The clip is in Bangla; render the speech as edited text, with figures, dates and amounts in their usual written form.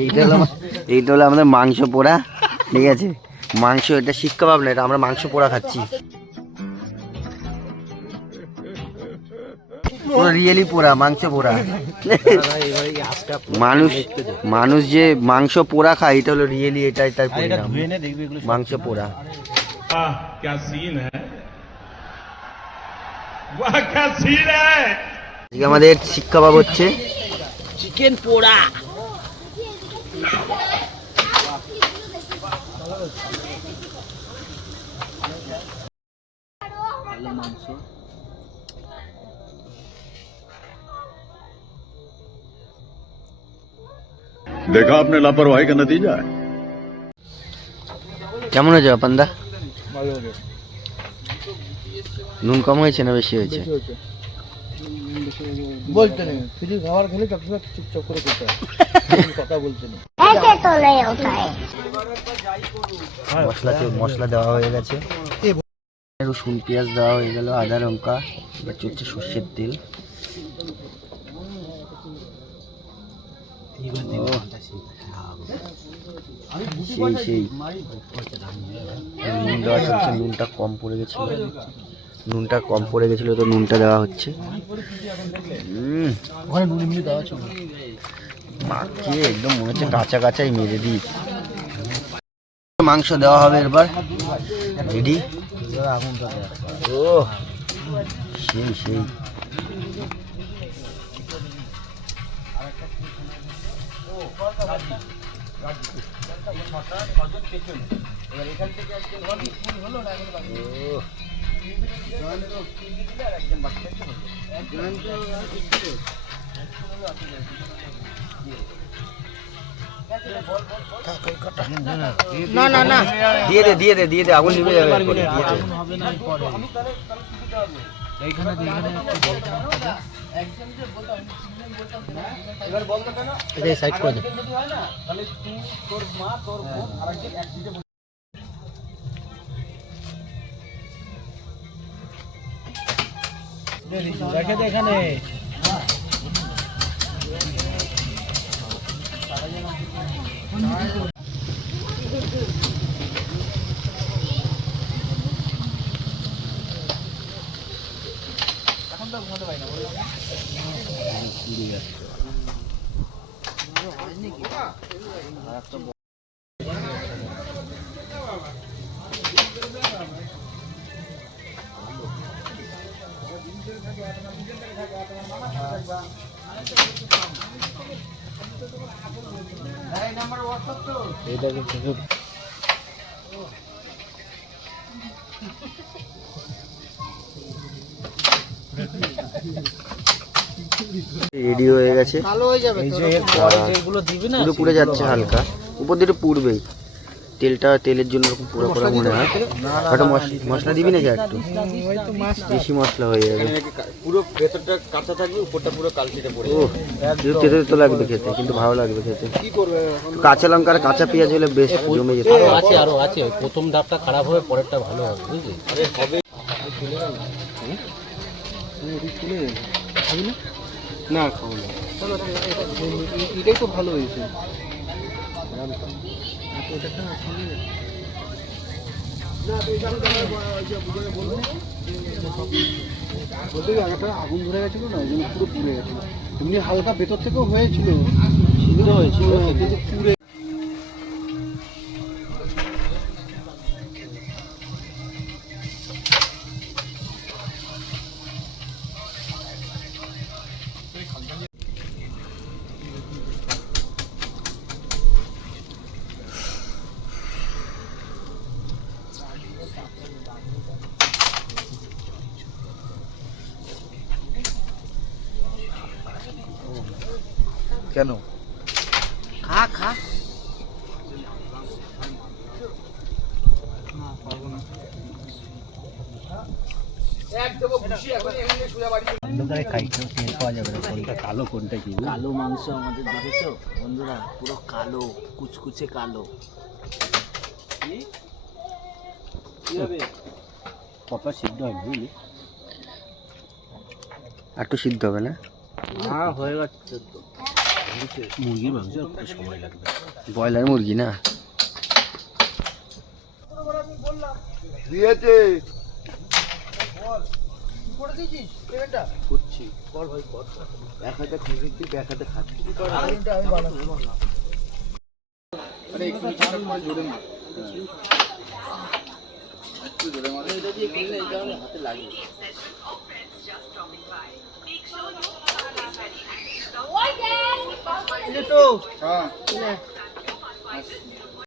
এইটা হলো আমাদের মাংস পোড়া, ঠিক আছে? মাংস, এটা শিক কাবাব না, এটা আমরা মাংস পোড়া খাচ্ছি। রিয়েলি পোড়া, মাংস পোড়া। মানুষ যে মাংস পোড়া খায়, এটা হলো রিয়েলি, এটাই তার পরিণাম, মাংস পোড়া। আমাদের শিক কাবাব হচ্ছে চিকেন পোড়া। देखा आपने लापरवाही का नतीजा है। কেমন হয়েছে পান্দা? নুন কম হয়েছে না বেশি হয়েছে? বলতে নেই, শুধু খাবার খেলে সবসময় চুপচাপ করে খেতে হয়, কথা বলতে নেই। মশলা দেওয়া হয়ে গেছে, রসুন পেঁয়াজ দেওয়া হয়ে গেল, আদা লঙ্কা, এবার চলছে সর্ষের তেল। সেই নুন দেওয়া চলছে। নুনটা কম পড়ে গেছিল, তো নুনটা দেওয়া হচ্ছে। মাখিয়ে একদম মনে হচ্ছে কাঁচা কাঁচাই মেরে দিই। মাংস দেওয়া হবে এবার, রেডি। ও সেই না না না, দিয়ে দে, আগুন নিভে যাবে। সাইড করে দে। রেখে দে এখানে। এখন তো ঘুমাতে পারি না, এটা কিন্তু রেডি হয়ে গেছে। পুরো পুড়ে যাচ্ছে হালকা, উপর দিয়ে পুড়বেই। তেলের জন্য পুরো পুরো মনে হয়। একটা মশলা দিবি নাকি? একটু বেশি মশলা হয়ে যাবে, পুরো ভেতরটা কাঁচা থাকবে, উপরটা পুরো কালচিটে পড়ে। ও তেতো তো লাগবে খেতে, কিন্তু ভালো লাগবে খেতে। কাঁচা লঙ্কা আর কাঁচা পেঁয়াজ হলে বেশ জমে যেত। আরো আছে, প্রথম ধাপটা খারাপ হবে, পরেরটা ভালো হবে, বুঝলি? না খাবো না, এটাই তো ভালো হয়েছে। বলতে একটা আগুন ধরে গেছিল না, ওই জন্য পুরো পুড়ে গেছিল। এমনি হালকা ভেতর থেকেও হয়েছিল, কিন্তু পুড়ে। কেন? খা কালো কোনটা কি? কালো মাংস আমাদের দেখেছো বন্ধুরা, পুরো কালো, কুচকুচে কালো। কপা সিদ্ধ হয়, বুঝলি? একটু সিদ্ধ হবে না? হ্যাঁ হয়ে যাচ্ছে তো। মুরগির মাংস একটু সময় লাগবে। ব্রয়লার মুরগি না? দিয়েছে করছি এক হাতে খুঁজে দিই, এক হাতে খাচ্ছি। মানে একটু নিচেটা করে জোরে মার একটু জোরে মার এটা দিয়ে কিনলে এটা আমার হাতে লাগে। হ্যাঁ